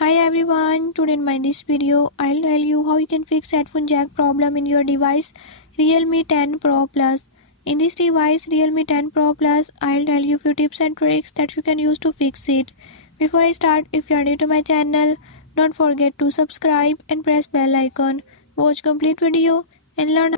Hi everyone, today in my this video I'll tell you how you can fix headphone jack problem in your device Realme 10 Pro Plus. In this device Realme 10 Pro Plus, I'll tell you few tips and tricks that you can use to fix it. Before I start, if you are new to my channel, don't forget to subscribe and press bell icon. Watch complete video and learn